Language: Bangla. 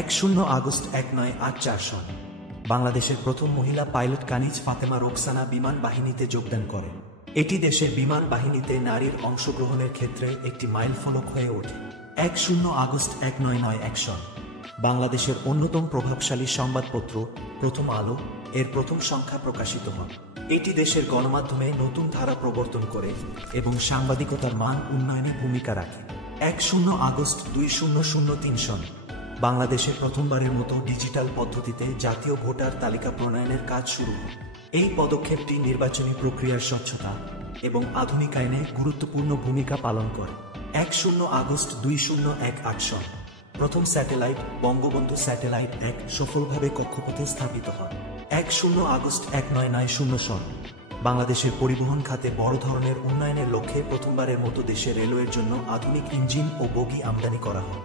১ আগস্ট ১৯৮৪ সন বাংলাদেশের প্রথম মহিলা পাইলট কানিজ ফাতেমা রোকসানা বিমান বাহিনীতে যোগদান করেন। এটি দেশের বিমান বাহিনীতে নারীর অংশগ্রহণের ক্ষেত্রে একটি মাইলফলক হয়ে ওঠে। ১ আগস্ট ১৯৯১ সন বাংলাদেশের অন্যতম প্রভাবশালী সংবাদপত্র প্রথম আলো এর প্রথম সংখ্যা প্রকাশিত হয়। এটি দেশের গণমাধ্যমে নতুন ধারা প্রবর্তন করে এবং সাংবাদিকতার মান উন্নয়নে ভূমিকা রাখে। ১ আগস্ট ২০০৩ সন বাংলাদেশে প্রথমবারের মতো ডিজিটাল পদ্ধতিতে জাতীয় ভোটার তালিকা প্রণয়নের কাজ শুরু হয়। এই পদক্ষেপটি নির্বাচনী প্রক্রিয়ার স্বচ্ছতা এবং আধুনিকায়নে গুরুত্বপূর্ণ ভূমিকা পালন করে। ১ আগস্ট ২০১৮ সন প্রথম স্যাটেলাইট বঙ্গবন্ধু স্যাটেলাইট ১ সফলভাবে কক্ষপথে স্থাপিত হয়। ১ আগস্ট ১৯৯০ সন বাংলাদেশের পরিবহন খাতে বড় ধরনের উন্নয়নের লক্ষ্যে প্রথমবারের মতো দেশে রেলওয়ের জন্য আধুনিক ইঞ্জিন ও বগি আমদানি করা হয়।